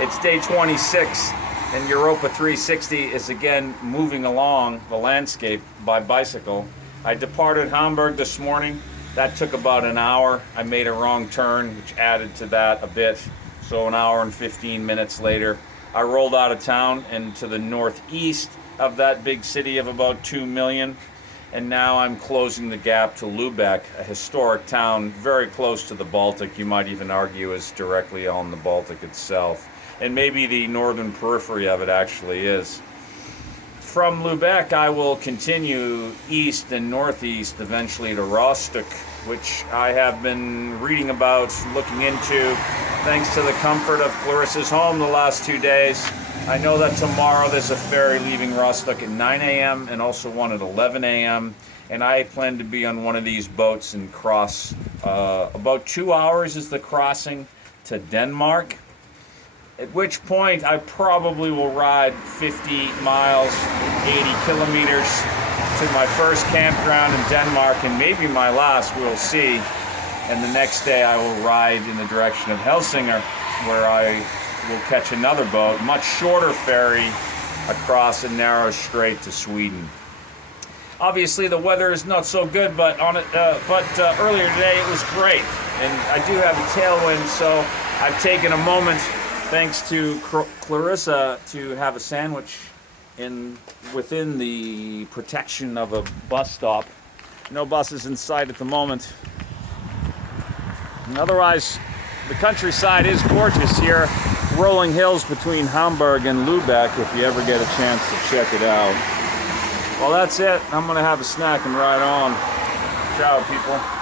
It's day 26, and Europa 360 is again moving along the landscape by bicycle. I departed Hamburg this morning. That took about an hour. I made a wrong turn, which added to that a bit. So an hour and 15 minutes later, I rolled out of town and to the northeast of that big city of about 2 million. And now I'm closing the gap to Lübeck, a historic town very close to the Baltic. You might even argue is directly on the Baltic itself. And maybe the northern periphery of it actually is. From Lübeck, I will continue east and northeast, eventually to Rostok, which I have been reading about, looking into, thanks to the comfort of Clarissa's home the last 2 days. I know that tomorrow there's a ferry leaving Rostok at 9 a.m. and also one at 11 a.m. And I plan to be on one of these boats and cross. About 2 hours is the crossing to Denmark. At which point I probably will ride 50 miles, 80 kilometers to my first campground in Denmark, and maybe my last, we'll see. And the next day I will ride in the direction of Helsingør, where I will catch another boat, much shorter ferry across a narrow strait to Sweden. Obviously the weather is not so good, but earlier today it was great, and I do have a tailwind, so I've taken a moment, thanks to Clarissa, to have a sandwich within the protection of a bus stop. No buses in sight at the moment. And otherwise, the countryside is gorgeous here. Rolling hills between Hamburg and Lübeck, if you ever get a chance to check it out. Well, that's it. I'm gonna have a snack and ride on. Ciao, people.